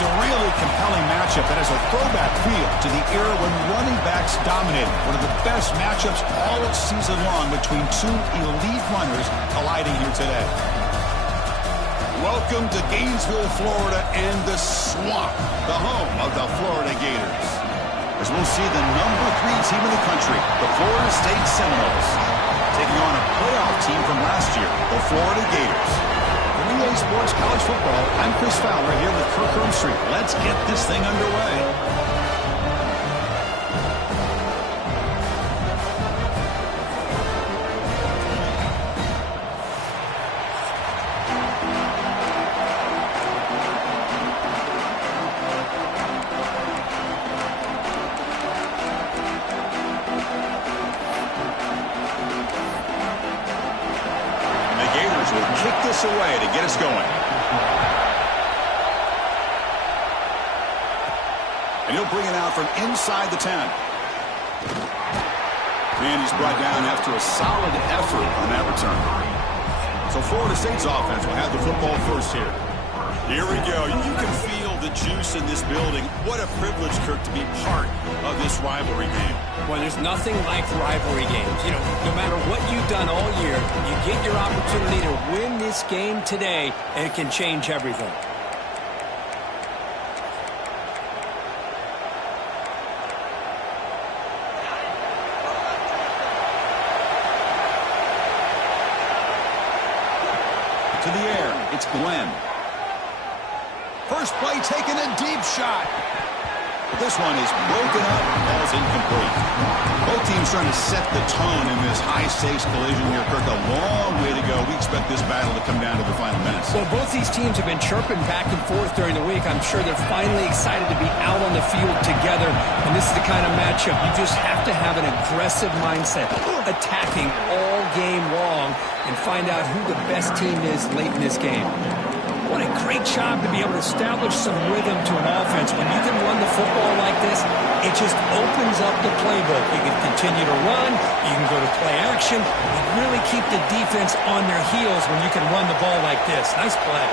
It's a really compelling matchup that has a throwback feel to the era when running backs dominated. One of the best matchups all season long between two elite runners colliding here today. Welcome to Gainesville, Florida, and the Swamp, the home of the Florida Gators. As we'll see the number 3 team in the country, the Florida State Seminoles, taking on a playoff team from last year, the Florida Gators. For EA Sports College Football, I'm Chris Fowler here with Kirk Herbstreit. Let's get this thing underway. Away to get us going. And he'll bring it out from inside the 10. And he's brought down after a solid effort on that return. So Florida State's offense will have the football first here. Here we go. You can feel the juice in this building. What a privilege, Kirk, to be part of this rivalry game. Well, there's nothing like rivalry games. You know, no matter what you've done all year, you get your opportunity to win this game today, and it can change everything. To the air, it's Glenn. First play taken, a deep shot. But this one is broken up, ball's incomplete. Both teams trying to set the tone in this high-stakes collision here, Kirk. A long way to go. We expect this battle to come down to the final minutes. Well, both these teams have been chirping back and forth during the week. I'm sure they're finally excited to be out on the field together. And this is the kind of matchup you just have to have an aggressive mindset, attacking all game long, and find out who the best team is late in this game. What a great job to be able to establish some rhythm to an offense. When you can run the football like this, it just opens up the playbook. You can continue to run. You can go to play action. You really keep the defense on their heels when you can run the ball like this. Nice play.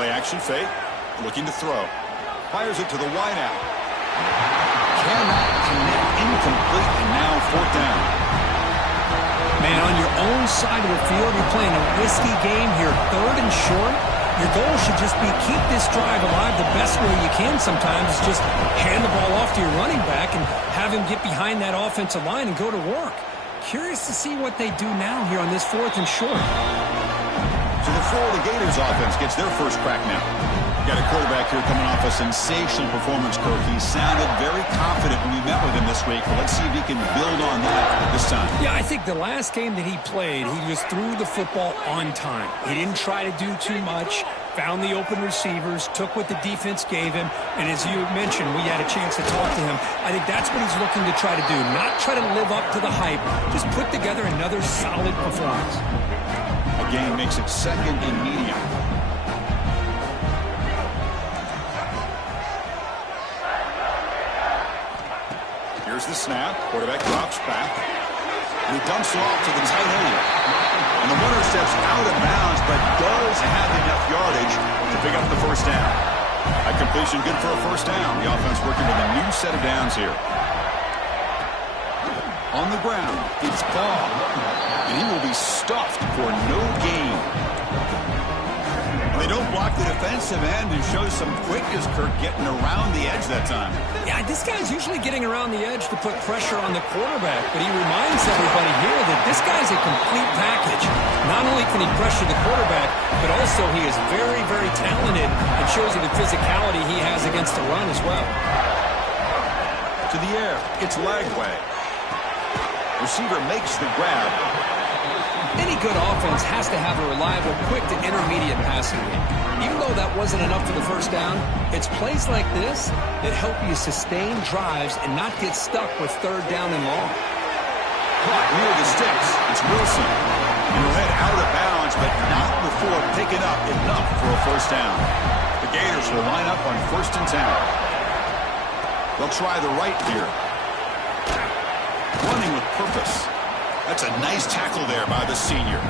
Play action fake. Looking to throw. Fires it to the wideout. Cannot connect. Incomplete. And now 4th down. Man, on your own side of the field, you're playing a risky game here, 3rd and short. Your goal should just be keep this drive alive the best way you can sometimes. Is just hand the ball off to your running back and have him get behind that offensive line and go to work. Curious to see what they do now here on this 4th and short. So the Florida Gators offense gets their first crack now. Got a quarterback here coming off a sensational performance, Kirk. He sounded very confident when we met with him this week. But let's see if he can build on that this time. Yeah, I think the last game that he played, he just threw the football on time. He didn't try to do too much, found the open receivers, took what the defense gave him. And as you mentioned, we had a chance to talk to him. I think that's what he's looking to try to do. Not try to live up to the hype, just put together another solid performance. Again, makes it 2nd and medium. Here's the snap. Quarterback drops back. And he dumps it off to the tight end. And the runner steps out of bounds, but does have enough yardage to pick up the 1st down. A completion good for a 1st down. The offense working with a new set of downs here. On the ground, it's ball. And he will be stuffed for no gain. They don't block the defensive end and show some quickness, Kirk, getting around the edge that time. Yeah, this guy's usually getting around the edge to put pressure on the quarterback, but he reminds everybody here that this guy's a complete package. Not only can he pressure the quarterback, but also he is very, very talented and shows you the physicality he has against the run as well. To the air, it's Lagway. Receiver makes the grab. Any good offense has to have a reliable, quick to intermediate passing game. Even though that wasn't enough for the 1st down, it's plays like this that help you sustain drives and not get stuck with 3rd down and long. Caught near the sticks. It's Wilson. And he'll head out of bounds, but not before picking up enough for a 1st down. The Gators will line up on 1st and 10. They'll try the right here. Running with purpose. That's a nice tackle there by the senior.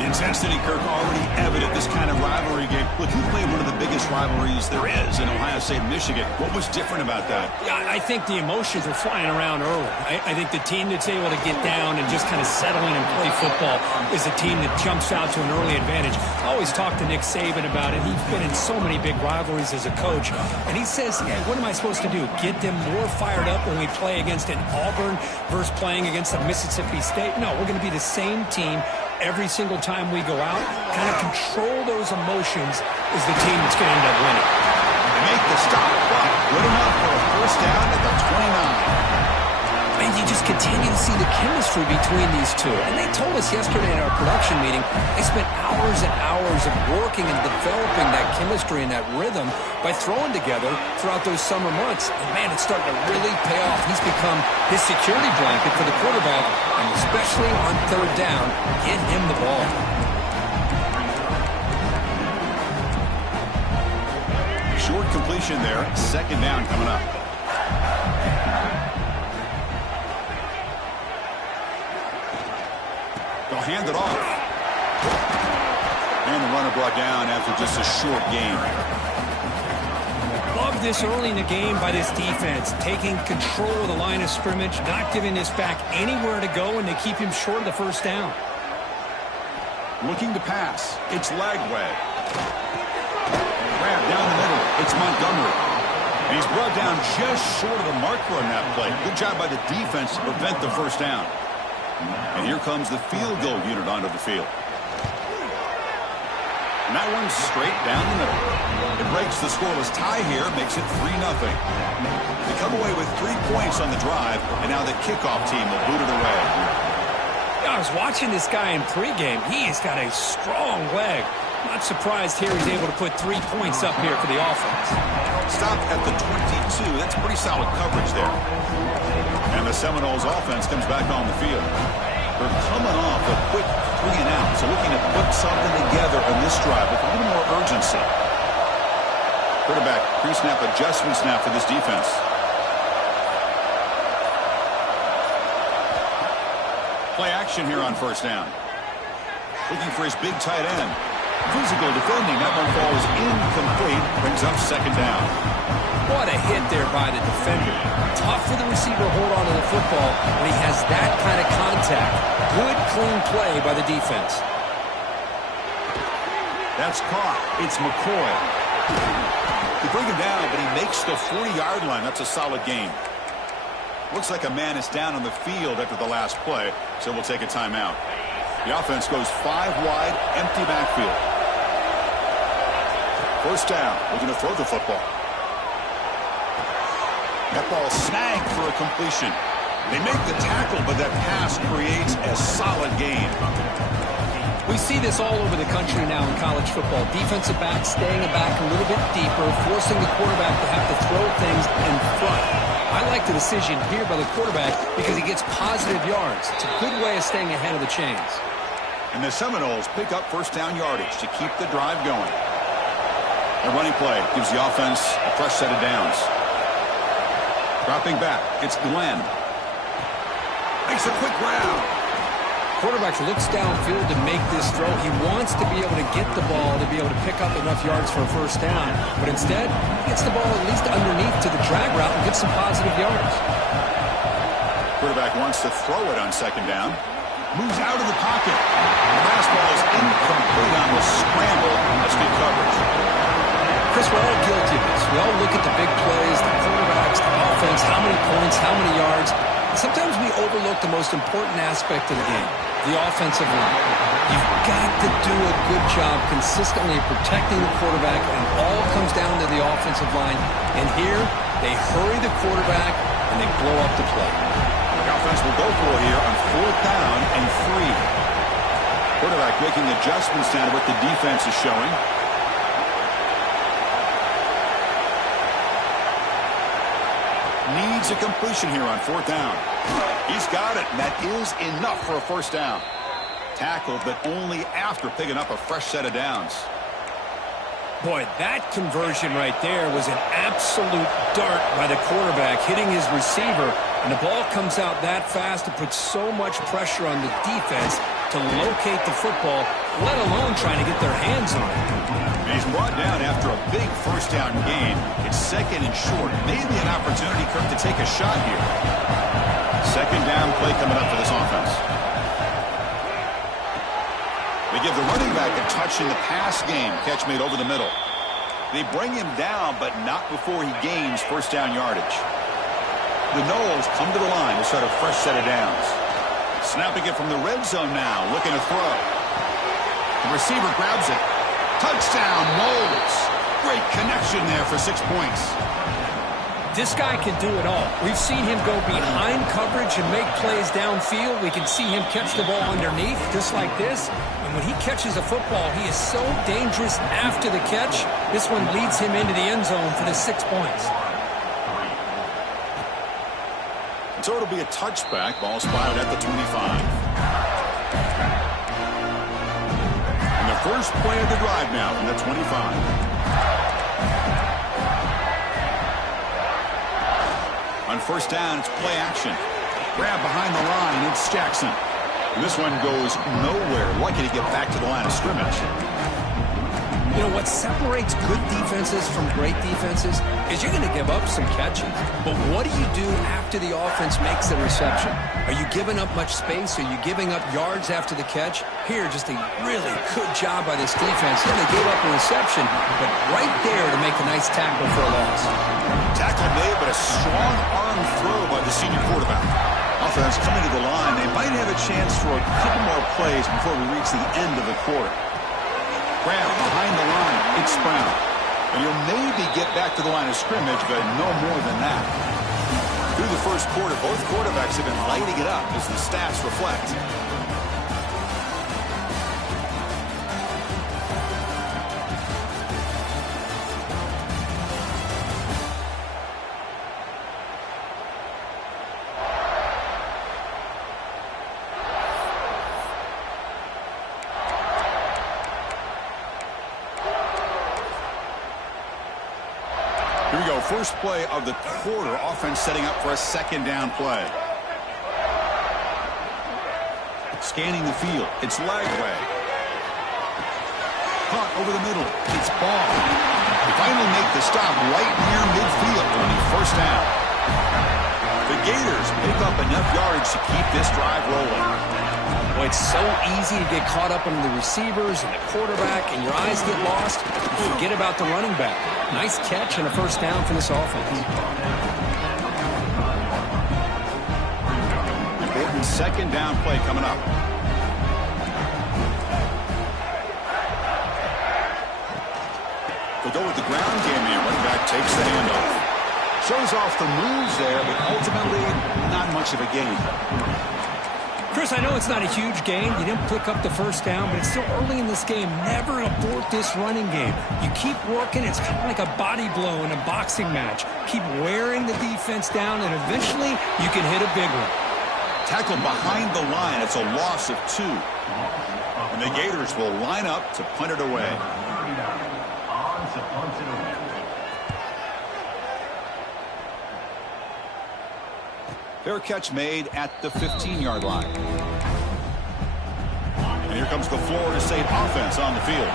The intensity, Kirk, already evident. This kind of rivalry game. Look, you played one of the biggest rivalries there is in Ohio State and Michigan. What was different about that? Yeah, I think the emotions were flying around early. I think the team that's able to get down and just kind of settle in and play football is a team that jumps out to an early advantage. I always talk to Nick Saban about it. He's been in so many big rivalries as a coach. And he says, yeah, what am I supposed to do? Get them more fired up when we play against an Auburn versus playing against a Mississippi State? No, we're going to be the same team every single time we go out. Kind of control those emotions is the team that's going to end up winning. They make the stop, but good enough for a first down at the 29. And you just continue to see the chemistry between these two. And they told us yesterday in our production meeting, they spent hours and hours of working and developing that chemistry and that rhythm by throwing together throughout those summer months. And, man, it's starting to really pay off. He's become his security blanket for the quarterback, and especially on third down, get him the ball. Short completion there. Second down coming up. They'll hand it off. And the runner brought down after just a short gain. Love this early in the game by this defense, taking control of the line of scrimmage, not giving this back anywhere to go, and they keep him short of the first down. Looking to pass. It's Lagway. Grab down the middle. It's Montgomery. And he's brought down just short of the marker on that play. Good job by the defense to prevent the first down. And here comes the field goal unit onto the field. And that one's straight down the middle. It breaks the scoreless tie here, makes it 3-0. They come away with 3 points on the drive, and now the kickoff team will boot it away. I was watching this guy in pregame. He has got a strong leg. Not surprised here he's able to put 3 points up here for the offense. Stop at the 22. That's pretty solid coverage there. And the Seminoles offense comes back on the field. They're coming off a quick 3-and-out, so looking to put something together on this drive with a little more urgency. Quarterback pre-snap adjustment snap for this defense. Play action here on first down. Looking for his big tight end. Physical defending. That one falls incomplete. Brings up second down. What a hit there by the defender. Tough for the receiver to hold on to the football when he has that kind of contact. Good, clean play by the defense. That's caught. It's McCoy. They bring him down, but he makes the 40-yard line. That's a solid gain. Looks like a man is down on the field after the last play, so we'll take a timeout. The offense goes 5 wide, empty backfield. First down. Looking to throw the football. That ball snagged for a completion. They make the tackle, but that pass creates a solid gain. We see this all over the country now in college football. Defensive backs staying back a little bit deeper, forcing the quarterback to have to throw things in front. I like the decision here by the quarterback because he gets positive yards. It's a good way of staying ahead of the chains. And the Seminoles pick up first down yardage to keep the drive going. A running play gives the offense a fresh set of downs. Dropping back, it's Glenn. Makes a quick round. Quarterback looks downfield to make this throw. He wants to be able to get the ball to be able to pick up enough yards for a first down. But instead, he gets the ball at least underneath to the drag route and gets some positive yards. Quarterback wants to throw it on second down. Moves out of the pocket. The pass ball is incomplete on the scramble. That's good coverage. Chris, we're all guilty of this. We all look at the big plays, the quarterbacks, the offense, how many points, how many yards. Sometimes we overlook the most important aspect of the game, the offensive line. You've got to do a good job consistently protecting the quarterback, and all comes down to the offensive line. And here, they hurry the quarterback, and they blow up the play. The offense will go for it here on fourth down and 3. Quarterback making adjustments down to what the defense is showing. Needs a completion here on fourth down. He's got it, and that is enough for a first down. Tackled, but only after picking up a fresh set of downs. Boy, that conversion right there was an absolute dart by the quarterback, hitting his receiver, and the ball comes out that fast to put so much pressure on the defense. to locate the football, let alone trying to get their hands on it. And he's brought down after a big first down gain. It's second and short. Maybe an opportunity, Kirk, to take a shot here. Second down play coming up for this offense. They give the running back a touch in the pass game. Catch made over the middle. They bring him down, but not before he gains first down yardage. The Noles come to the line to start a fresh set of downs. Snapping it from the red zone now, looking to throw. The receiver grabs it. Touchdown, Noles. Great connection there for 6 points. This guy can do it all. We've seen him go behind coverage and make plays downfield. We can see him catch the ball underneath, just like this. And when he catches a football, he is so dangerous after the catch. This one leads him into the end zone for the 6 points. So it'll be a touchback. Ball spotted at the 25. And the first play of the drive now from the 25. On first down, it's play action. Grab behind the line, it's Jackson. And this one goes nowhere. Lucky to get back to the line of scrimmage. You know, what separates good defenses from great defenses is you're going to give up some catches. But what do you do after the offense makes the reception? Are you giving up much space? Are you giving up yards after the catch? Here, just a really good job by this defense. Yeah, they gave up a reception, but right there to make a nice tackle for a loss. Tackle made, but a strong arm throw by the senior quarterback. Offense coming to the line. They might have a chance for a couple more plays before we reach the end of the quarter. Grab behind the line. It's Brown. And he'll maybe get back to the line of scrimmage, but no more than that. Through the first quarter, both quarterbacks have been lighting it up as the stats reflect. Here we go. First play of the quarter. Offense setting up for a second down play. Scanning the field. It's Lagway. Caught over the middle. It's Ball. They finally make the stop right near midfield on the first down. The Gators pick up enough yards to keep this drive rolling. Boy, it's so easy to get caught up on the receivers and the quarterback, and your eyes get lost. You forget about the running back. Nice catch and a first down for this offense. Important second down play coming up. They'll go with the ground game here. Running back takes the handoff. Shows off the moves there, but ultimately not much of a gain. Chris, I know it's not a huge gain. You didn't pick up the first down, but it's still early in this game. Never abort this running game. You keep working. It's kind of like a body blow in a boxing match. Keep wearing the defense down, and eventually you can hit a big one. Tackled behind the line. It's a loss of 2. And the Gators will line up to punt it away. Fair catch made at the 15-yard line. And here comes the Florida State offense on the field.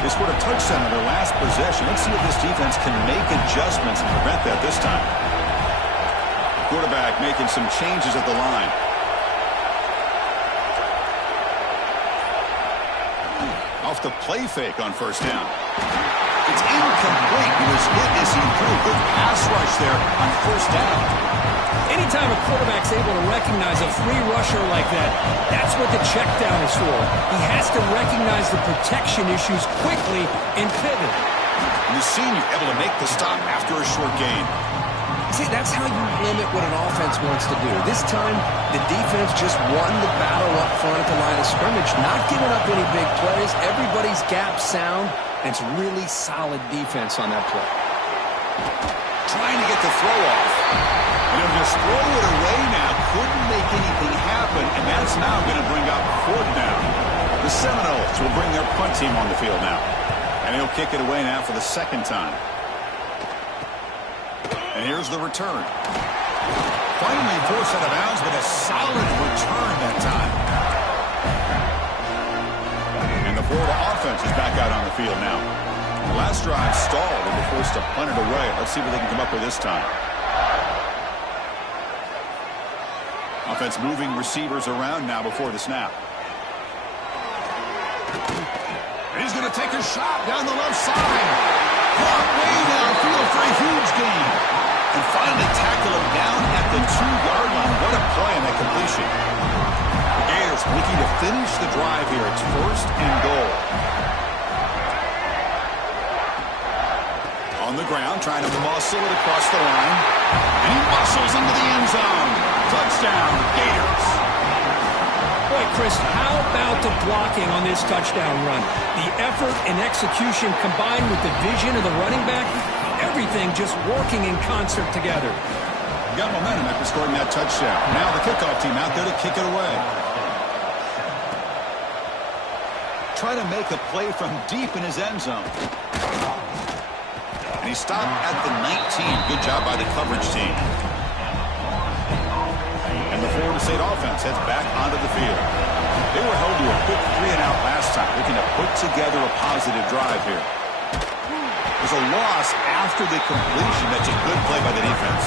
They scored a touchdown in their last possession. Let's see if this defense can make adjustments and prevent that this time. Quarterback making some changes at the line. Off the play fake on first down. It's incomplete. He was hit as he threw a good pass rush there on first down. Anytime a quarterback's able to recognize a free rusher like that, that's what the check down is for. He has to recognize the protection issues quickly and pivot. And the senior able to make the stop after a short gain. See, that's how you limit what an offense wants to do. This time, the defense just won the battle up front at the line of scrimmage, not giving up any big plays. Everybody's gap sound, and it's really solid defense on that play. Trying to get the throw off. And he'll just throw it away now. Couldn't make anything happen, and that's now going to bring up 4th down. The Seminoles will bring their punt team on the field now. And he'll kick it away now for the second time. And here's the return. Finally forced out of bounds, but a solid return that time. Florida offense is back out on the field now. The last drive stalled and were forced to punt it away. Let's see what they can come up with this time. Offense moving receivers around now before the snap. He's going to take a shot down the left side. Caught way downfield for a huge gain. And finally tackle him down at the 2-yard line. What a play on that completion. The Gators looking to finish the drive here. It's 1st and goal. On the ground, trying to muscle it across the line. And he muscles into the end zone. Touchdown, Gators. Boy, Chris, how about the blocking on this touchdown run? The effort and execution combined with the vision of the running back, everything just working in concert together. Got momentum after scoring that touchdown. Now the kickoff team out there to kick it away. Trying to make a play from deep in his end zone. And he stopped at the 19. Good job by the coverage team. And the Florida State offense heads back onto the field. They were held to a quick 3-and-out last time, looking to put together a positive drive here. There's a loss after the completion. That's a good play by the defense.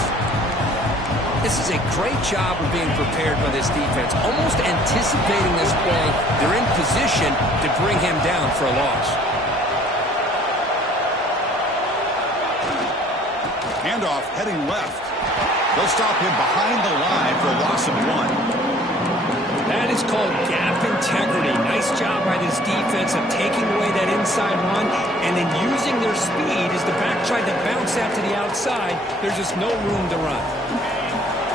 This is a great job of being prepared by this defense. Almost anticipating this play, they're in position to bring him down for a loss. Handoff heading left. They'll stop him behind the line for a loss of 1. That is called gap integrity. Nice job by this defense of taking away that inside run and then using their speed as the back tried to bounce out to the outside. There's just no room to run.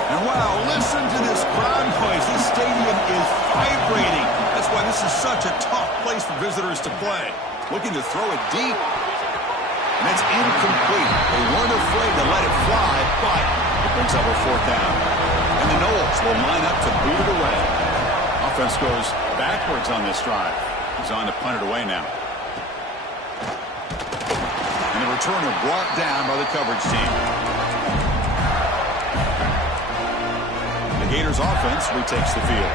And wow, listen to this crowd noise. This stadium is vibrating. That's why this is such a tough place for visitors to play. Looking to throw it deep. And it's incomplete. They weren't afraid to let it fly, but it brings up a 4th down. And the Noles will line up to boot it away. Offense goes backwards on this drive. He's on to punt it away now. And the returner brought down by the coverage team. The Gators offense retakes the field.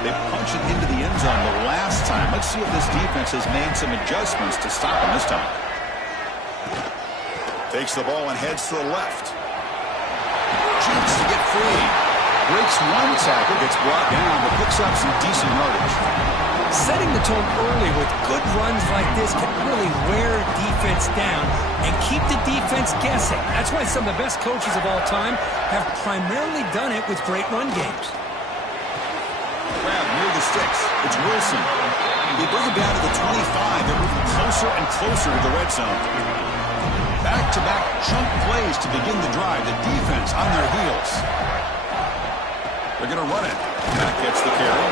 They punch it into the end zone the last time. Let's see if this defense has made some adjustments to stop him this time. Takes the ball and heads to the left. Cheats to get free. Breaks one tackle, gets brought down, but picks up some decent yardage. Setting the tone early with good runs like this can really wear defense down and keep the defense guessing. That's why some of the best coaches of all time have primarily done it with great run games. Grab near the sticks. It's Wilson. They bring him down to the 25. They're moving closer and closer to the red zone. Back-to-back chunk plays to begin the drive. The defense on their heels. They're going to run it. Mack gets the carry.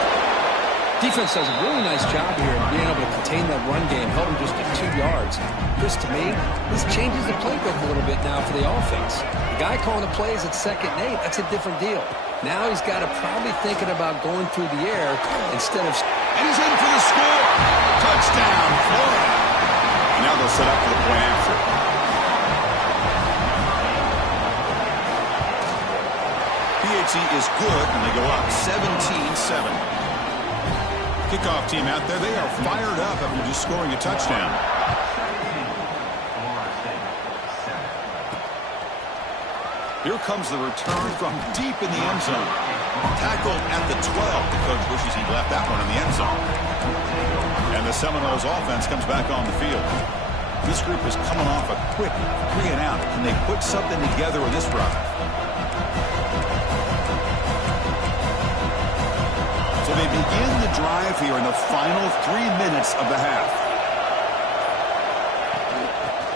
Defense does a really nice job here of being able to contain that run game, held him just at 2 yards. Chris, to me, this changes the playbook a little bit now for the offense. The guy calling the plays at 2nd and 8, that's a different deal. Now he's got to probably thinking about going through the air instead of... And he's in for the score. Touchdown, Florida. And now they'll set up for the point after. PAT is good, and they go up 17-7. Kickoff team out there, they are fired up after just scoring a touchdown. Here comes the return from deep in the end zone. Tackled at the 12. The coach wishes he left that one in the end zone. And the Seminoles offense comes back on the field. This group is coming off a quick 3-and-out. Can they put something together with this drive? So they begin the drive here in the final 3 minutes of the half.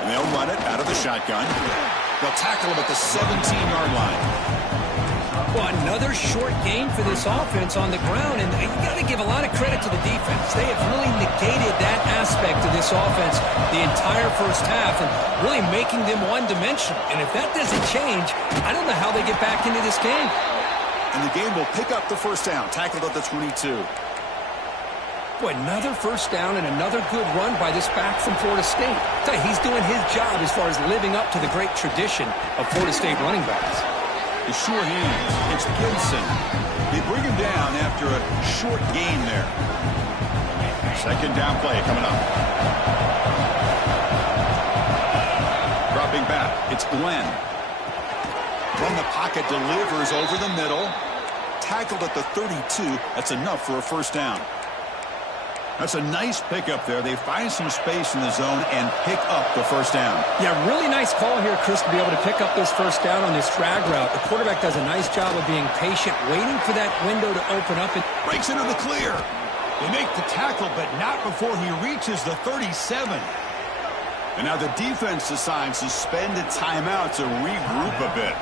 And they'll run it out of the shotgun. They'll tackle him at the 17-yard line. Well, another short game for this offense on the ground, and you got to give a lot of credit to the defense. They have really negated that aspect of this offense the entire first half and really making them one-dimensional. And if that doesn't change, I don't know how they get back into this game. And the game will pick up the first down, tackled at the 22. Boy, another first down and another good run by this back from Florida State. I tell you, he's doing his job as far as living up to the great tradition of Florida State running backs. The sure hands. It's Gibson. They bring him down after a short gain there. Second down play coming up. Dropping back, it's Glenn. From the pocket, delivers over the middle. Tackled at the 32. That's enough for a first down. That's a nice pickup there. They find some space in the zone and pick up the first down. Yeah, really nice call here, Chris, to be able to pick up this first down on this drag route. The quarterback does a nice job of being patient, waiting for that window to open up. And breaks into the clear. They make the tackle, but not before he reaches the 37. And now the defense decides to spend a timeout to regroup a bit.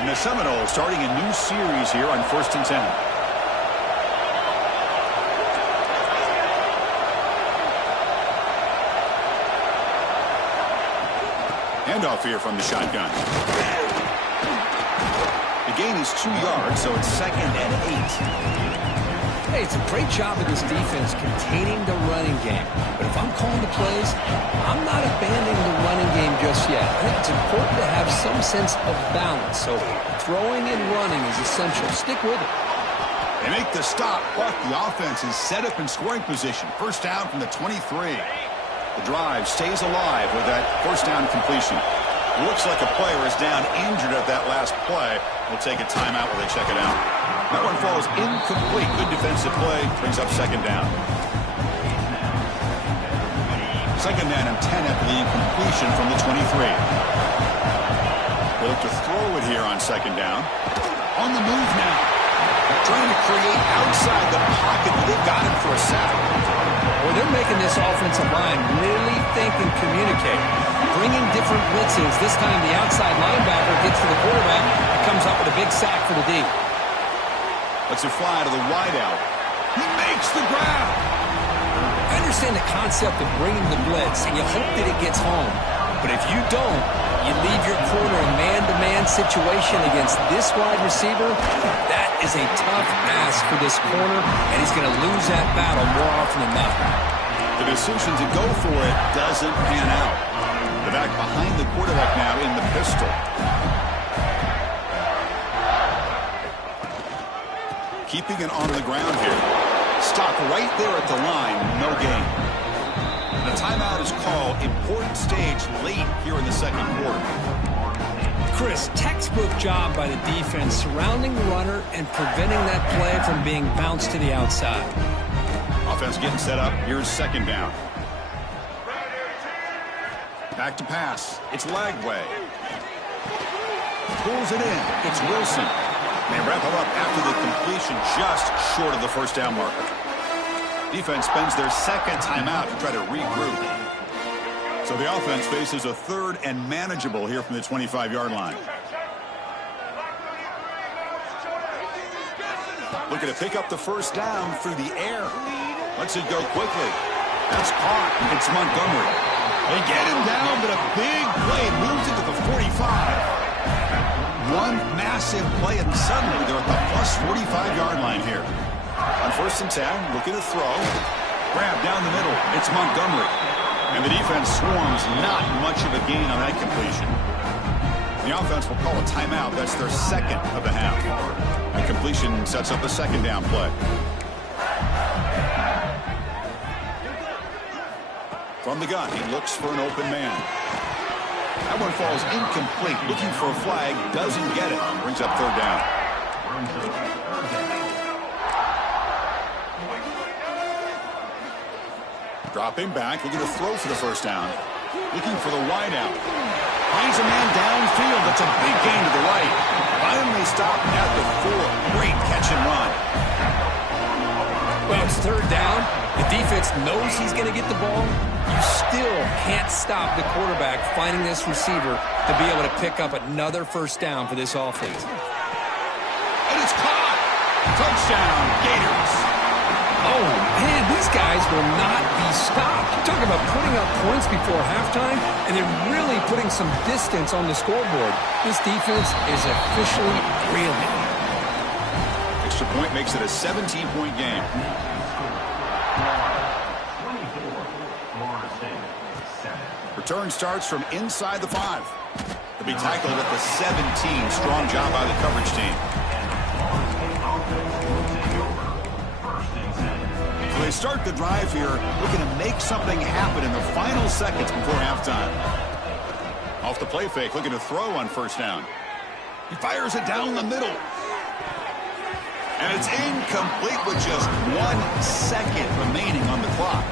And the Seminoles starting a new series here on 1st and 10. Handoff here from the shotgun. The gain is 2 yards, so it's 2nd and 8. Hey, it's a great job of this defense containing the running game. But if I'm calling the plays, I'm not abandoning the running game just yet. I think it's important to have some sense of balance. So throwing and running is essential. Stick with it. They make the stop, but the offense is set up in scoring position. First down from the 23. The drive stays alive with that first down completion. Looks like a player is down injured at that last play. We'll take a timeout while they check it out. That one falls incomplete. Good defensive play. Brings up second down. Second down and 10 after the incompletion from the 23. They look to throw it here on second down. On the move now. Trying to create outside the pocket, but they've got him for a sack. Well, they're making this offensive line really think and communicate. Bringing different blitzes. This time the outside linebacker gets to the quarterback and comes up with a big sack for the D. Let's it fly to the wideout. He makes the grab. I understand the concept of bringing the blitz, and you hope that it gets home. But if you don't, you leave your corner in man-to-man situation against this wide receiver. That is a tough ask for this corner, and he's going to lose that battle more often than not. The decision to go for it doesn't pan out. The back behind the quarterback now in the pistol. Keeping it on the ground here. Stop right there at the line. No gain. The timeout is called. Important stage late here in the second quarter. Chris, textbook job by the defense surrounding the runner and preventing that play from being bounced to the outside. Offense getting set up. Here's second down. Back to pass. It's Lagway. Pulls it in. It's Wilson. They wrap him up after the completion just short of the first down marker. Defense spends their second timeout to try to regroup. So the offense faces a third and manageable here from the 25-yard line. Looking to pick up the first down through the air. Lets it go quickly. That's caught. It's Montgomery. They get him down, but a big play moves into the 45. One massive play, and suddenly they're at the plus 45-yard line here. On 1st and 10, looking to throw. Grab down the middle. It's Montgomery. And the defense swarms. Not much of a gain on that completion. The offense will call a timeout. That's their second of the half. The completion sets up a second down play. From the gun, he looks for an open man. That one falls incomplete. Looking for a flag. Doesn't get it. Brings up third down. Dropping back. Looking to throw for the first down. Looking for the wideout. Finds a man downfield. That's a big gain to the right. Finally stopped at the 4. Great catch and run. Well, it's third down. The defense knows he's going to get the ball. You still can't stop the quarterback finding this receiver to be able to pick up another first down for this offense. And it's caught. Touchdown, Gators. Oh, man, these guys will not be stopped. You're talking about putting up points before halftime, and they're really putting some distance on the scoreboard. This defense is officially reeling. Extra point makes it a 17-point game. Return starts from inside the 5. To be tackled at the 17. Strong job by the coverage team. they start the drive here, looking to make something happen in the final seconds before halftime. Off the play fake, looking to throw on first down. He fires it down the middle. And it's incomplete with just 1 second remaining on the clock.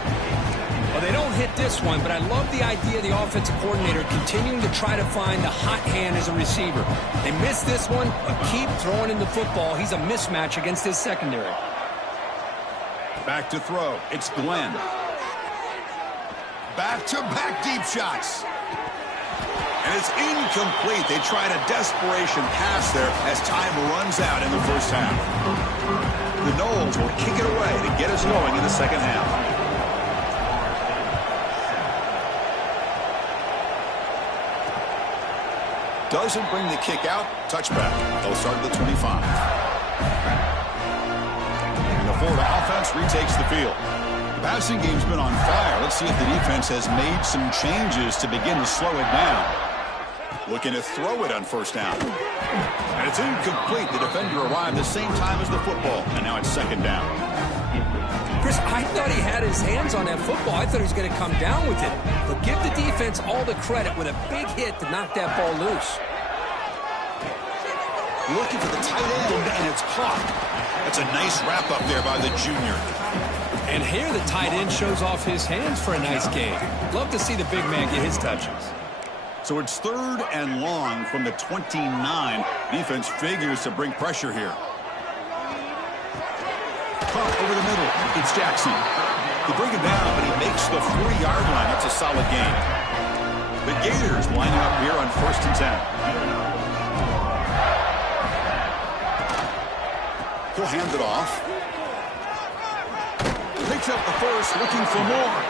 Well, they don't hit this one, but I love the idea of the offensive coordinator continuing to try to find the hot hand as a receiver. They missed this one, but keep throwing in the football. He's a mismatch against his secondary. Back to throw. It's Glenn. Back-to-back deep shots. And it's incomplete. They tried a desperation pass there as time runs out in the first half. The Noles will kick it away to get us going in the second half. Doesn't bring the kick out. Touchback. They'll start at the 25. And the Florida offense retakes the field. The passing game's been on fire. Let's see if the defense has made some changes to begin to slow it down. Looking to throw it on first down. And it's incomplete. The defender arrived the same time as the football. And now it's second down. Chris, I thought he had his hands on that football. I thought he was going to come down with it. But give the defense all the credit with a big hit to knock that ball loose. Looking for the tight end, and it's caught. That's a nice wrap up there by the junior. And here the tight end shows off his hands for a nice game. Love to see the big man get his touches. So it's 3rd and long from the 29. Defense figures to bring pressure here. Caught over the middle. It's Jackson. They bring him down, but he makes the 40-yard line. That's a solid gain. The Gators lining up here on 1st and 10. He'll hand it off. Picks up the first, looking for more.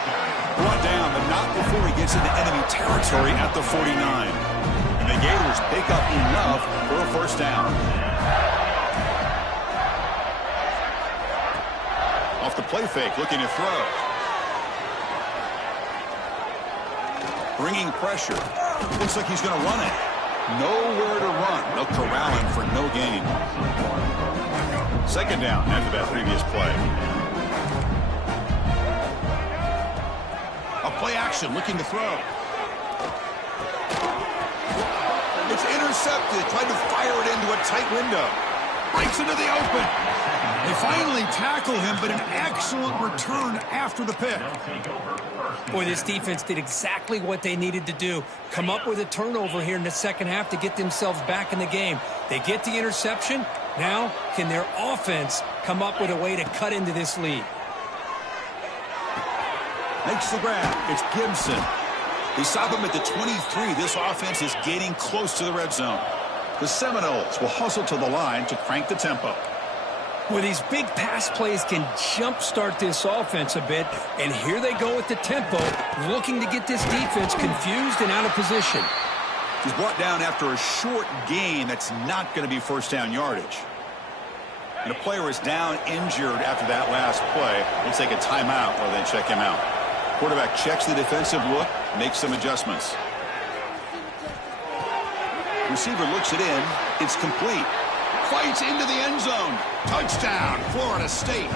Brought down, but not before he gets into enemy territory at the 49. And the Gators pick up enough for a first down. Off the play fake, looking to throw. Bringing pressure. Looks like he's going to run it. Nowhere to run. They'll corral him for no gain. Second down after that previous play. A play action, looking to throw. It's intercepted. Tried to fire it into a tight window. Breaks into the open. They finally tackle him, but an excellent return after the pick. Boy, this defense did exactly what they needed to do. Come up with a turnover here in the second half to get themselves back in the game. They get the interception. Now, can their offense come up with a way to cut into this lead? Makes the grab. It's Gibson. They stop him at the 23. This offense is gaining close to the red zone. The Seminoles will hustle to the line to crank the tempo. Well, these big pass plays can jumpstart this offense a bit, and here they go with the tempo, looking to get this defense confused and out of position. He's brought down after a short gain that's not going to be first down yardage. And the player is down injured after that last play. We'll take a timeout while they check him out. Quarterback checks the defensive look, makes some adjustments. Receiver looks it in. It's complete. Fights into the end zone. Touchdown, Florida State.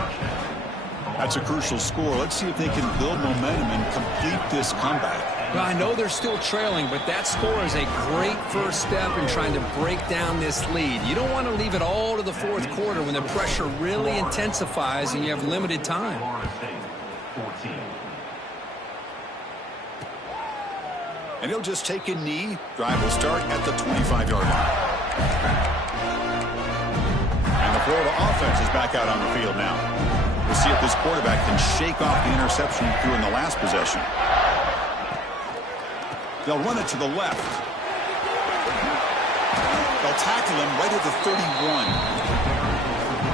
That's a crucial score. Let's see if they can build momentum and complete this comeback. Well, I know they're still trailing, but that score is a great first step in trying to break down this lead. You don't want to leave it all to the fourth quarter when the pressure really intensifies and you have limited time. And he'll just take a knee. Drive will start at the 25-yard line. And the Florida offense is back out on the field now. We'll see if this quarterback can shake off the interception through in the last possession. They'll run it to the left. They'll tackle him right at the 31.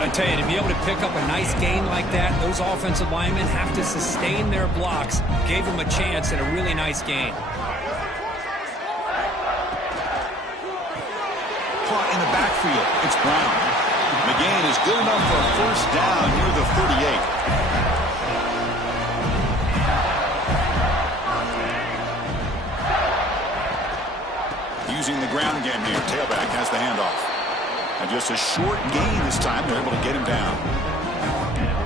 I tell you, to be able to pick up a nice gain like that, those offensive linemen have to sustain their blocks. Gave them a chance at a really nice gain. Caught in the backfield. It's Brown. The gain is good enough for a first down near the 38. Using the ground game here. Tailback has the handoff. And just a short gain this time. They're able to get him down.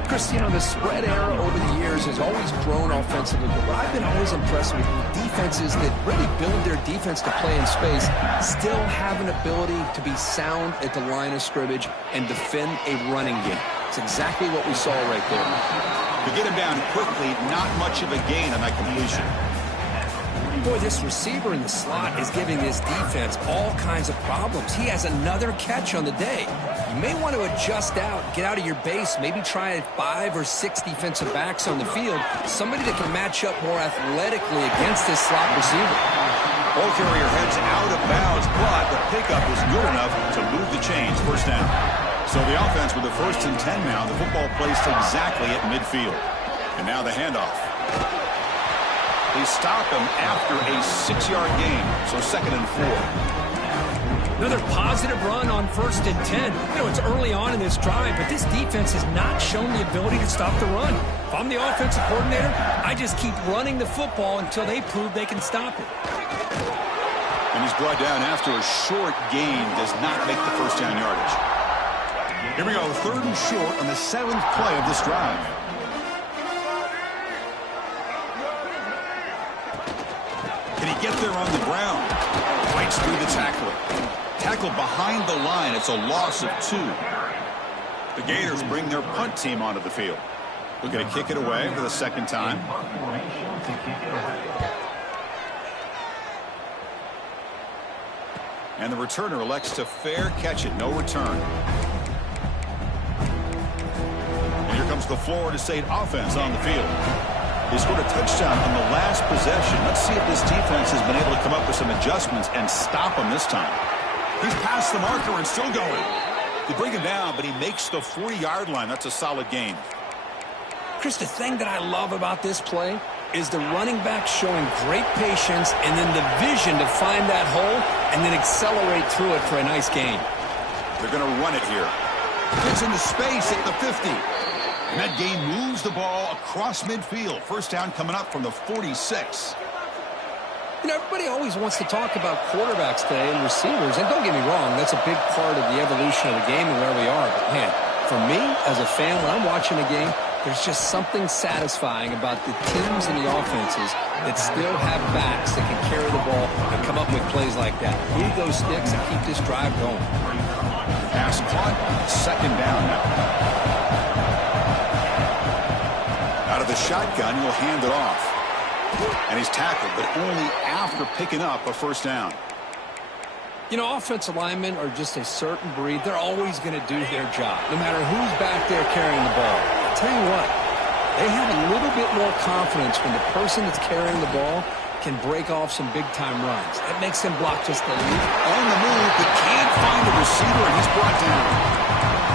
Chris, you know, the spread era over the years has always grown offensively, but what I've been always impressed with defenses that really build their defense to play in space still have an ability to be sound at the line of scrimmage and defend a running game. It's exactly what we saw right there. To get him down quickly, not much of a gain on that completion. Boy, this receiver in the slot is giving this defense all kinds of problems. He has another catch on the day. You may want to adjust out, get out of your base, maybe try 5 or 6 defensive backs on the field, somebody that can match up more athletically against this slot receiver. Ball carrier heads out of bounds, but the pickup is good enough to move the chains. First down. So the offense with the 1st and 10 now. The football placed exactly at midfield. And now the handoff. They stop him after a 6-yard gain, so 2nd and 4. Another positive run on 1st and 10. You know, it's early on in this drive, but this defense has not shown the ability to stop the run. If I'm the offensive coordinator, I just keep running the football until they prove they can stop it. And he's brought down after a short gain, does not make the first down yardage. Here we go, 3rd and short on the 7th play of this drive. Can he get there on the ground? Fights through the tackler. Tackle behind the line. It's a loss of 2. The Gators bring their punt team onto the field. Looking to kick it away for the 2nd time. And the returner elects to fair catch it. No return. And here comes the Florida State offense on the field. They scored a touchdown on the last possession. Let's see if this defense has been able to come up with some adjustments and stop him this time. He's past the marker and still going. They bring him down, but he makes the 40-yard line. That's a solid gain. Chris, the thing that I love about this play is the running back showing great patience and then the vision to find that hole and then accelerate through it for a nice gain. They're going to run it here. Gets into space at the 50. And that gain moves the ball across midfield. First down coming up from the 46. You know, everybody always wants to talk about quarterbacks today and receivers. And don't get me wrong, that's a big part of the evolution of the game and where we are. But, man, for me, as a fan, when I'm watching a game, there's just something satisfying about the teams and the offenses that still have backs that can carry the ball and come up with plays like that. Move those sticks and keep this drive going. Pass caught. 2nd down now. Out of the shotgun, he'll hand it off. And he's tackled, but only after picking up a 1st down. You know, offensive linemen are just a certain breed. They're always going to do their job, no matter who's back there carrying the ball. I'll tell you what, they have a little bit more confidence when the person that's carrying the ball can break off some big-time runs. That makes him block just a little. On the move, but can't find the receiver, and he's brought down.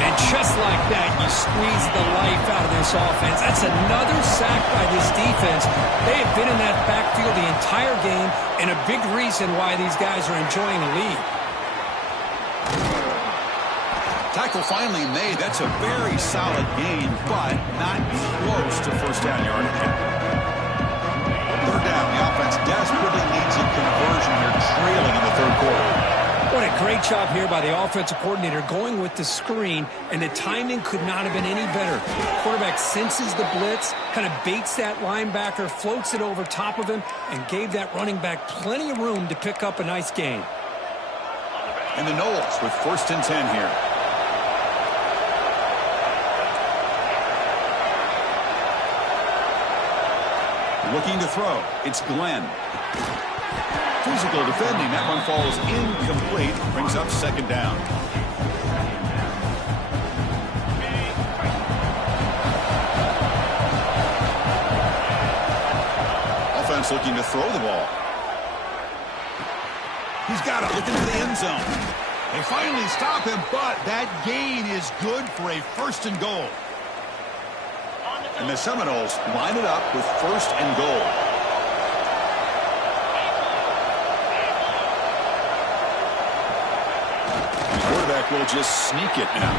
And just like that, you squeeze the life out of this offense. That's another sack by this defense. They have been in that backfield the entire game, and a big reason why these guys are enjoying the lead. Tackle finally made. That's a very solid gain, but not close to 1st down yardage. 3rd down. The offense desperately needs a conversion here, trailing in the 3rd quarter. What a great job here by the offensive coordinator going with the screen, and the timing could not have been any better. Quarterback senses the blitz, kind of baits that linebacker, floats it over top of him, and gave that running back plenty of room to pick up a nice gain. And the Knowles with 1st and 10 here. Looking to throw. It's Glenn. Physical defending. That one falls incomplete. Brings up 2nd down. Offense looking to throw the ball. He's got it. Looking for the end zone. They finally stop him, but that gain is good for a 1st and goal. And the Seminoles line it up with 1st and goal. Will just sneak it now.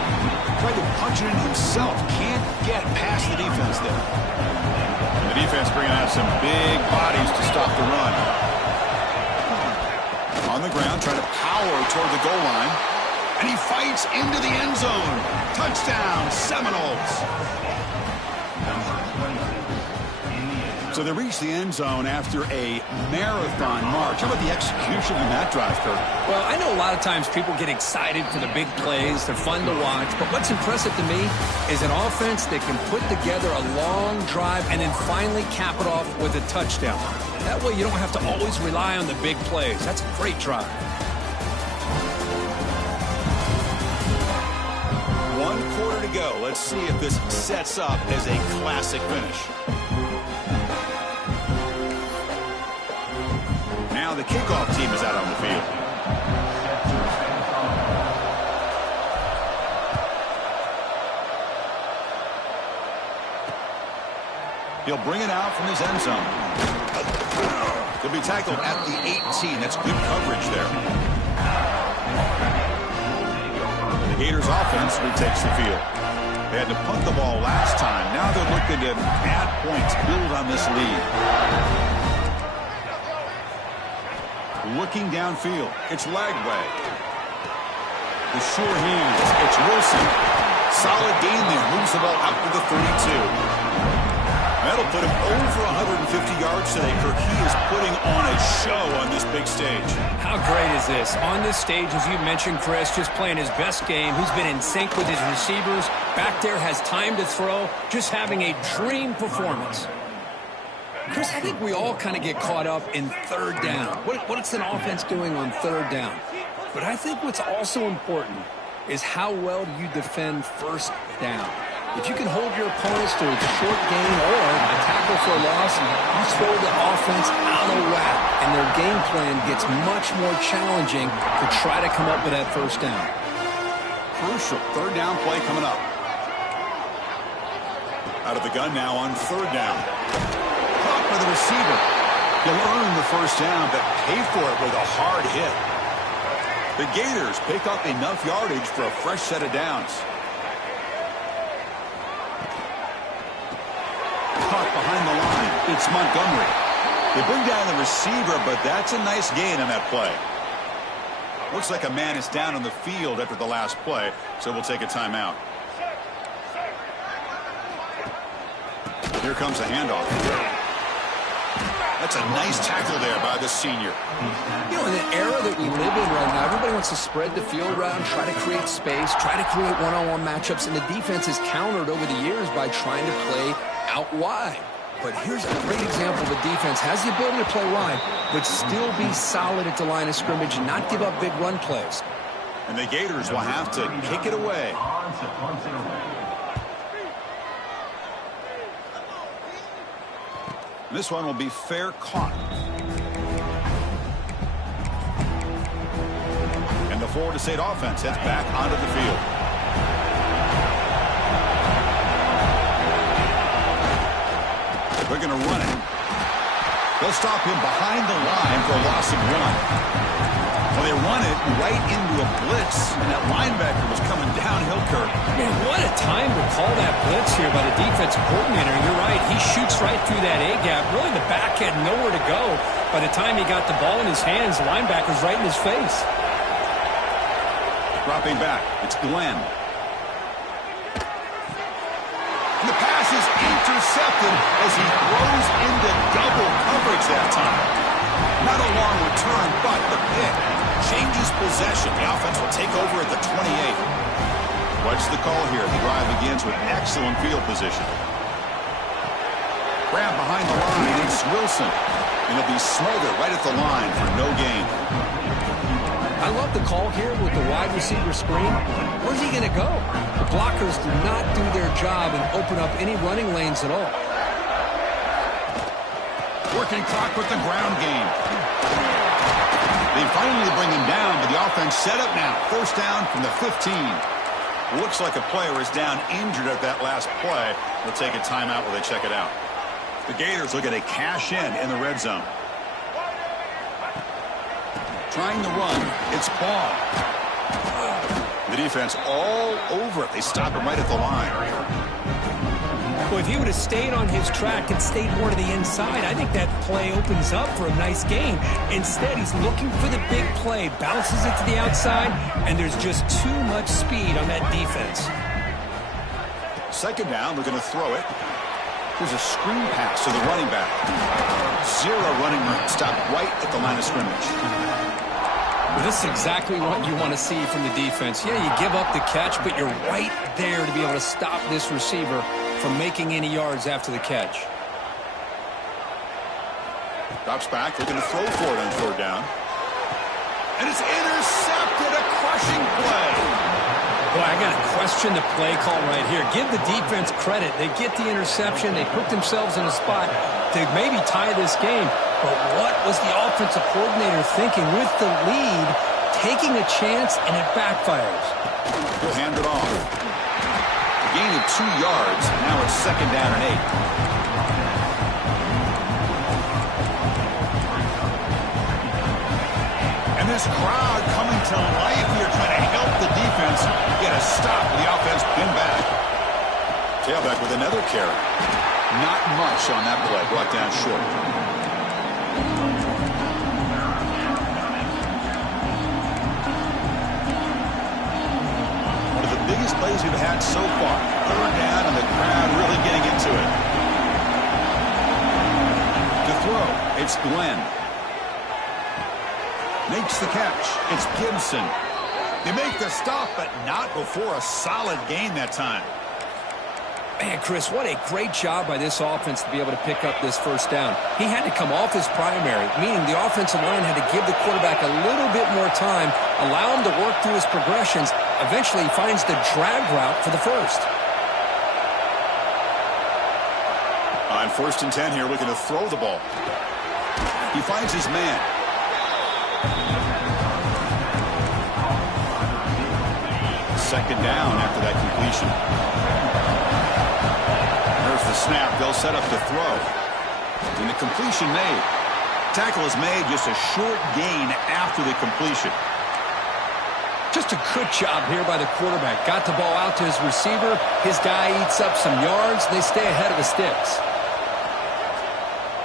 Tried to punch it in himself. Can't get past the defense there. The defense bringing out some big bodies to stop the run. On the ground, trying to power toward the goal line. And he fights into the end zone. Touchdown, Seminoles. So they reached the end zone after a marathon march. How about the execution in that drive, Kirk? Well, I know a lot of times people get excited for the big plays. They're fun to watch. But what's impressive to me is an offense that can put together a long drive and then finally cap it off with a touchdown. That way you don't have to always rely on the big plays. That's a great drive. 1 quarter to go. Let's see if this sets up as a classic finish. Now the kickoff team is out on the field. He'll bring it out from his end zone. He'll be tackled at the 18. That's good coverage there. The Gators offense retakes the field. They had to punt the ball last time. Now they're looking to add points, build on this lead. Looking downfield. It's Lagway. The sure hands. It's Wilson. Solid gain there. Moves the ball out to the 32. That'll put him over 150 yards today, Kirk. He is putting on a show on this big stage. How great is this? On this stage, as you mentioned, Chris, just playing his best game. He's been in sync with his receivers. Back there, has time to throw. Just having a dream performance. Chris, I think we all kind of get caught up in third down. What's an offense doing on third down? But I think what's also important is how well do you defend first down. If you can hold your opponents to a short gain or a tackle for a loss, you throw the offense out of whack, and their game plan gets much more challenging to try to come up with that first down. Crucial third down play coming up. Out of the gun now on third down. Caught by the receiver. He'll earn the first down, but pay for it with a hard hit. The Gators pick up enough yardage for a fresh set of downs. Caught behind the line. It's Montgomery. They bring down the receiver, but that's a nice gain on that play. Looks like a man is down on the field after the last play, so we'll take a timeout. Here comes a handoff. That's a nice tackle there by the senior. You know, in the era that we live in right now, everybody wants to spread the field around, try to create space, try to create one-on-one matchups, and the defense has countered over the years by trying to play out wide. But here's a great example of a defense has the ability to play wide, but still be solid at the line of scrimmage and not give up big run plays. And the Gators will have to kick it away. This one will be fair caught. And the Florida State offense heads back onto the field. They're going to run it. They'll stop him behind the line for a loss of 1. Well, they run it right into a blitz, and that linebacker was coming downhill, Kirk. Man, what a time to call that blitz here by the defensive coordinator. You're right. He shoots right through that A-gap. Really, the back had nowhere to go. By the time he got the ball in his hands, the linebacker's right in his face. Dropping back. It's Glenn. And the pass is intercepted as he throws into double coverage that time. Not a long return, but the pick changes possession. The offense will take over at the 28. What's the call here? The drive begins with excellent field position. Grab behind the line. It's Wilson. And he'll be smothered right at the line for no gain. I love the call here with the wide receiver screen. Where's he going to go? The blockers do not do their job and open up any running lanes at all. Working clock with the ground game. They finally bring him down, but the offense set up now. First down from the 15. Looks like a player is down injured at that last play. They'll take a timeout while they check it out. The Gators look at a cash in the red zone. Trying to run. It's Ball. The defense all over it. They stop him right at the line. Well, if he would have stayed on his track and stayed more to the inside, I think that play opens up for a nice gain. Instead, he's looking for the big play, bounces it to the outside, and there's just too much speed on that defense. Second down, they're going to throw it. There's a screen pass to the running back. Zero running room. Stopped right at the line of scrimmage. Well, this is exactly what you want to see from the defense. Yeah, you give up the catch, but you're right there to be able to stop this receiver from making any yards after the catch. Drops back, looking to throw for it on third down. And it's intercepted, a crushing play. Boy, I got to question the play call right here. Give the defense credit. They get the interception. They put themselves in a spot to maybe tie this game. But what was the offensive coordinator thinking with the lead, taking a chance, and it backfires? He'll hand it off. A gain of 2 yards. Now it's second down and 8. And this crowd coming to life here, trying to help the defense get a stop. The offense pinned back. Tailback with another carry. Not much on that play. Brought down short. One of the biggest plays we've had so far. Third down and the crowd really getting into it. To throw, it's Glenn. Makes the catch. It's Gibson. They make the stop, but not before a solid gain that time. Man, Chris, what a great job by this offense to be able to pick up this first down. He had to come off his primary, meaning the offensive line had to give the quarterback a little bit more time, allow him to work through his progressions. Eventually, he finds the drag route for the first. On 1st and 10 here, looking to throw the ball. He finds his man. Second down after that completion. There's the snap. They'll set up the throw. And the completion made. Tackle is made, just a short gain after the completion. Just a good job here by the quarterback. Got the ball out to his receiver. His guy eats up some yards. They stay ahead of the sticks.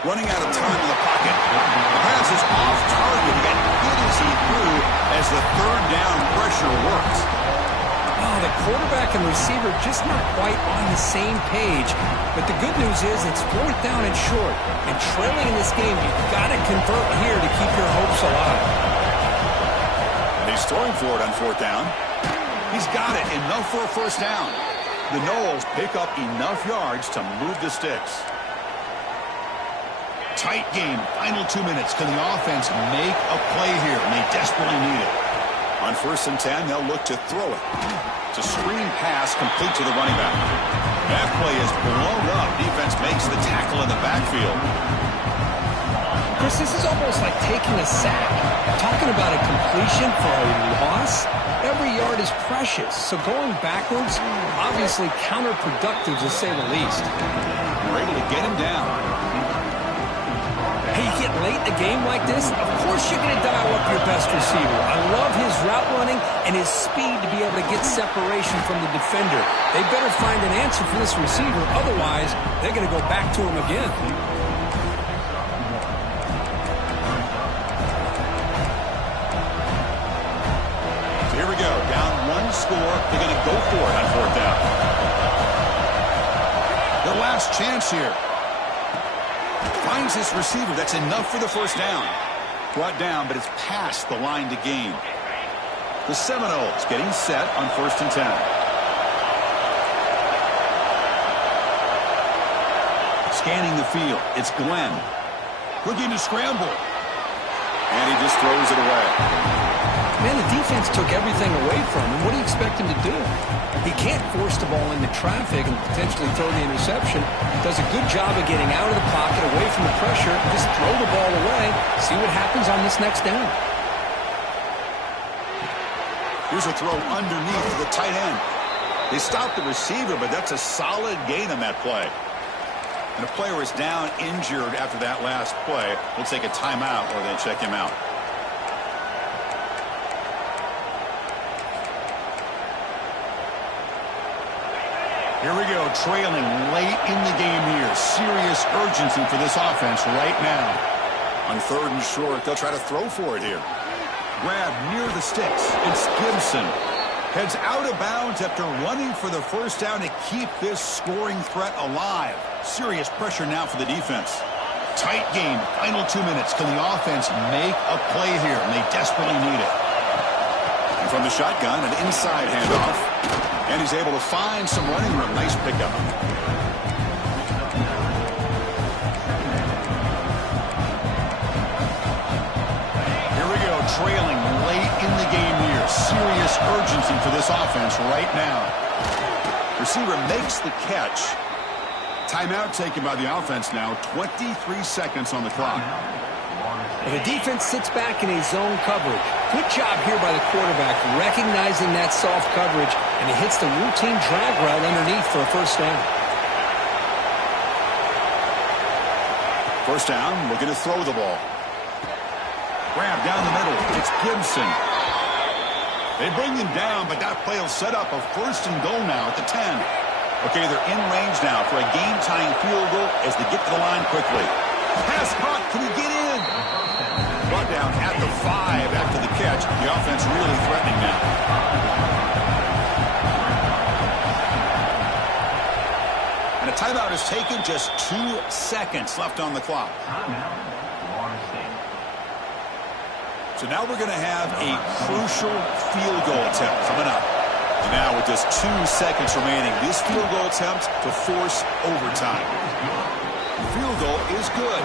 Running out of time in the pocket. The pass is off target. He got hit as he threw as the third down pressure works. Oh, the quarterback and receiver just not quite on the same page. But the good news is it's 4th down and short. And trailing in this game, you've got to convert here to keep your hopes alive. And he's throwing for it on 4th down. He's got it. Enough for a first down. The Noles pick up enough yards to move the sticks. Tight game. Final 2 minutes. Can the offense make a play here? And they desperately need it. On 1st and 10, they'll look to throw it. It's a screen pass complete to the running back. That play is blown up. Defense makes the tackle in the backfield. Chris, this is almost like taking a sack. Talking about a completion for a loss, every yard is precious. So going backwards, obviously counterproductive to say the least. We're able to get him down. Hey, you get late in a game like this, of course you're going to dial up your best receiver. I love his route running and his speed to be able to get separation from the defender. They better find an answer for this receiver. Otherwise, they're going to go back to him again. So here we go. Down 1 score. They're going to go for it on 4th down. Their last chance here. Finds his receiver. That's enough for the first down. Brought down, but it's past the line to gain. The Seminoles getting set on 1st and 10. Scanning the field. It's Glenn. Looking to scramble. And he just throws it away. Man, the defense took everything away from him. What do you expect him to do? He can't force the ball into traffic and potentially throw the interception. Does a good job of getting out of the pocket, away from the pressure. Just throw the ball away. See what happens on this next down. Here's a throw underneath the tight end. They stopped the receiver, but that's a solid gain on that play. And a player is down injured after that last play. We'll take a timeout or then check him out. Here we go, trailing late in the game here. Serious urgency for this offense right now. On 3rd and short, they'll try to throw for it here. Grab near the sticks. It's Gibson. Heads out of bounds after running for the first down to keep this scoring threat alive. Serious pressure now for the defense. Tight game, final 2 minutes. Can the offense make a play here? And they desperately need it. And from the shotgun, an inside handoff. And he's able to find some running room. Nice pickup. Here we go, trailing late in the game here. Serious urgency for this offense right now. Receiver makes the catch. Timeout taken by the offense now. 23 seconds on the clock. The defense sits back in a zone coverage. Good job here by the quarterback, recognizing that soft coverage, and he hits the routine drag route underneath for a first down. First down, looking to throw the ball. Grab down the middle. It's Gibson. They bring him down, but that play will set up a first and goal now at the 10. Okay, they're in range now for a game-tying field goal as they get to the line quickly. Pass caught. Can he get in? Brought down at the 5 after the catch. The offense really threatening now. And a timeout is taken. Just 2 seconds left on the clock. So now we're going to have a crucial field goal attempt coming up. And now with just 2 seconds remaining, this field goal attempt to force overtime. The field goal is good.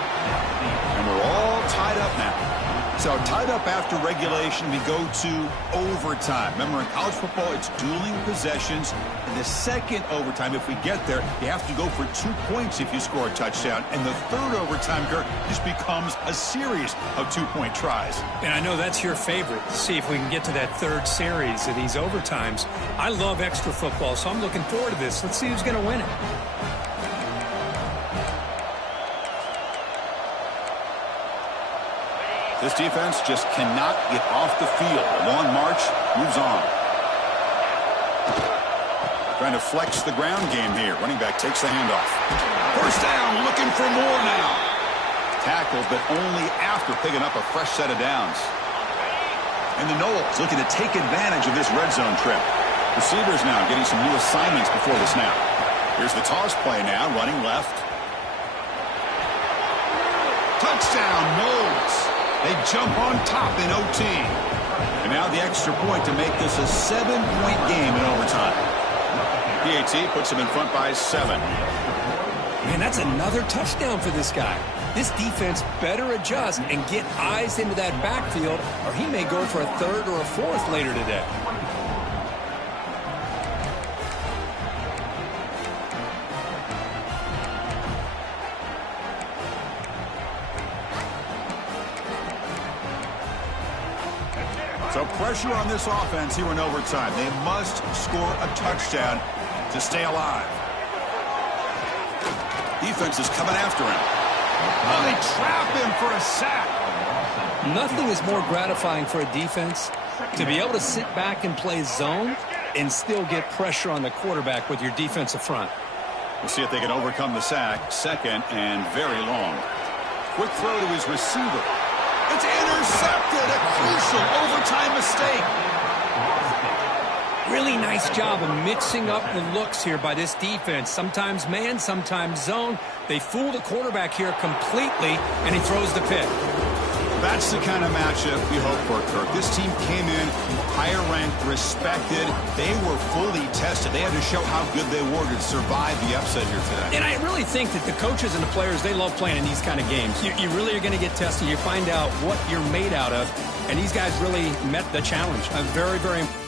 And we're all tied up now. So tied up after regulation, we go to overtime. Remember, in college football, it's dueling possessions. In the second overtime, if we get there, you have to go for 2 points if you score a touchdown. And the third overtime, Kirk, just becomes a series of 2-point tries. And I know that's your favorite. See if we can get to that third series of these overtimes. I love extra football, so I'm looking forward to this. Let's see who's going to win it. This defense just cannot get off the field. A long march moves on. Trying to flex the ground game here. Running back takes the handoff. First down, looking for more now. Tackled, but only after picking up a fresh set of downs. And the Knowles looking to take advantage of this red zone trip. Receivers now getting some new assignments before the snap. Here's the toss play now, running left. Touchdown, Knowles. They jump on top in OT. And now the extra point to make this a 7-point game in overtime. PAT puts them in front by 7. Man, that's another touchdown for this guy. This defense better adjust and get eyes into that backfield, or he may go for a third or a fourth later today. So pressure on this offense here in overtime. They must score a touchdown to stay alive. Defense is coming after him. Oh, they trap him for a sack. Nothing is more gratifying for a defense to be able to sit back and play zone and still get pressure on the quarterback with your defensive front. We'll see if they can overcome the sack. Second and very long. Quick throw to his receiver. It's intercepted. A crucial overtime mistake. Really nice job of mixing up the looks here by this defense. Sometimes man, sometimes zone. They fool the quarterback here completely, and he throws the pick. That's the kind of matchup we hope for, Kirk. This team came in higher ranked, respected. They were fully tested. They had to show how good they were to survive the upset here today. And I really think that the coaches and the players, they love playing in these kind of games. You really are going to get tested. You find out what you're made out of, and these guys really met the challenge. Very, very important.